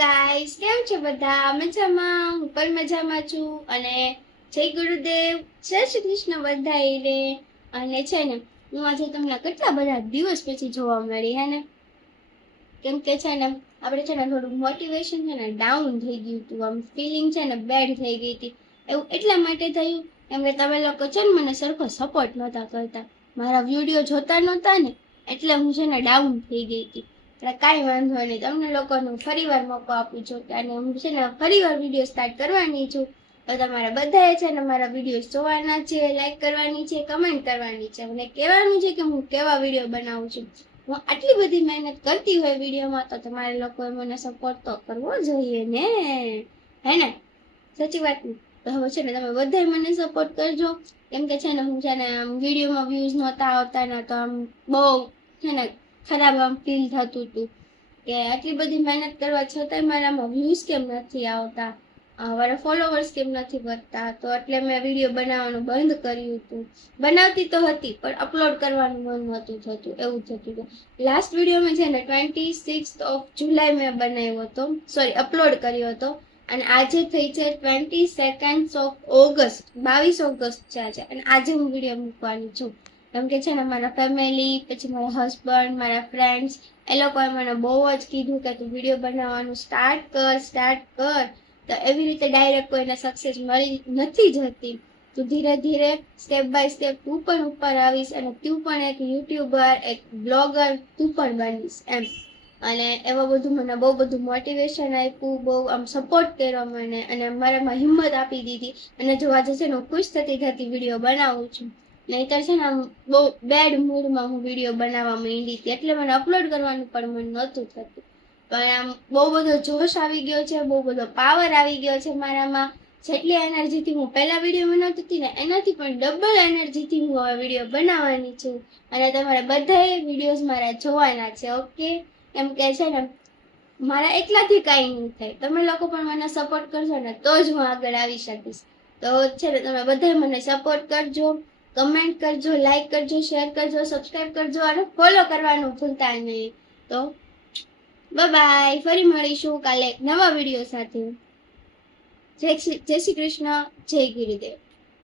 Guys, કેમ છો બધા? મજામાં? હું પણ મજામાં છું. અને જય ગુરુદેવ, જય શ્રી કૃષ્ણ બધાયને. અને છે ને, હું આજે તમને કેટલા બધા દિવસ પછી જોવા મળી હે ને. કેમ કે છે ને, આપણે છે ને થોડું મોટિવેશન છે ને ડાઉન થઈ ગયું હતું. આમ ફિલિંગ છે ને બેડ થઈ ગઈ હતી. એવું એટલા માટે થયું કેમ કે તમે લોકો છે ને મને સરખો સપોર્ટ નહોતા કરતા, મારા વિડીયો જોતા નહોતા ને, એટલે હું છે ને ડાઉન થઈ ગઈ હતી. એટલે કાંઈ વાંધો નહીં, તમને લોકોને ફરીવાર મોકો આપું છું અને હું છે ને ફરીવાર વિડીયો સ્ટાર્ટ કરવાની છું. તો તમારે બધાએ છે ને મારા વિડીયો જોવાના છે, લાઈક કરવાની છે, કમેન્ટ કરવાની છે અને કહેવાનું છે કે હું કેવા વિડીયો બનાવું છું. હું આટલી બધી મહેનત કરતી હોય વિડીયોમાં તો તમારે લોકોએ મને સપોર્ટ તો કરવો જોઈએ ને, હે ને? સાચી વાત ને? તો હવે છે ને તમે બધાય મને સપોર્ટ કરજો. કેમ કે છે ને હું છે ને આમ વિડીયોમાં વ્યૂઝ નહોતા આવતા ને, તો આમ બહુ છે ને ખરાબ આમ ફીલ થતું હતું કે આટલી બધી મહેનત કરવા છતાંય મારામાં વ્યૂઝ કેમ નથી આવતા, મારા ફોલોવર્સ કેમ નથી વધતા. તો એટલે મેં વિડીયો બનાવવાનું બંધ કર્યું હતું. બનાવતી તો હતી પણ અપલોડ કરવાનું મન નહોતું થતું, એવું થતું હતું. લાસ્ટ વિડીયો મેં છે ને 26 જુલાઈ મેં બનાવ્યો હતો, સોરી અપલોડ કર્યો હતો. અને આજે થઈ છે 22 ઓગસ્ટ, 22 ઓગસ્ટ છે આજે. અને આજે હું વિડીયો મૂકવાની છું કેમ કે છે ને મારા ફેમિલી, પછી મારા હસબન્ડ, મારા ફ્રેન્ડ્સ, એ લોકોએ મને બહુ જ કીધું કે તું વિડીયો બનાવવાનું સ્ટાર્ટ કર. તો એવી રીતે ડાયરેક્ટ કોઈને સક્સેસ મળી નથી જતી. તું ધીરે ધીરે સ્ટેપ બાય સ્ટેપ તું પણ ઉપર આવીશ અને તું પણ એક યુટ્યુબર, એક બ્લોગર તું પણ બનીશ એમ. અને એવા બધું મને બહુ બધું મોટિવેશન આપ્યું, બહુ આમ સપોર્ટ કર્યો મને અને મારામાં હિંમત આપી દીધી. અને જો આજે છે ને હું ખુશ થતી વિડીયો બનાવું છું, નહીંતર છે ને આમ બહુ બેડ મૂડમાં હું વિડીયો બનાવવા માંડી હતી, એટલે મને અપલોડ કરવાનું પણ મન નહોતું થતું. પણ આમ બહુ બધો જોશ આવી ગયો છે, બહુ બધો પાવર આવી ગયો છે મારામાં. જેટલી એનર્જીથી હું પહેલા વિડીયો બનાવતી હતી ને, એનાથી પણ ડબલ એનર્જીથી હું હવે વિડીયો બનાવવાની છું. અને તમારે બધાએ વિડીયોઝ મારા જોવાના છે, ઓકે? એમ કે છે ને મારા એકલાથી કાંઈ નહીં થાય, તમે લોકો પણ મને સપોર્ટ કરશો ને તો જ હું આગળ આવી શકીશ. તો છે ને તમે બધાએ મને સપોર્ટ કરજો, કમેન્ટ કરજો, લાઈક કરજો, શેર કરજો, સબસ્ક્રાઈબ કરજો અને ફોલો કરવાનું ભૂલતા નહીં. તો બાય, ફરી મળીશું કાલે એક નવા વિડીયો સાથે. જય શ્રી કૃષ્ણ, જય ગુરુદેવ.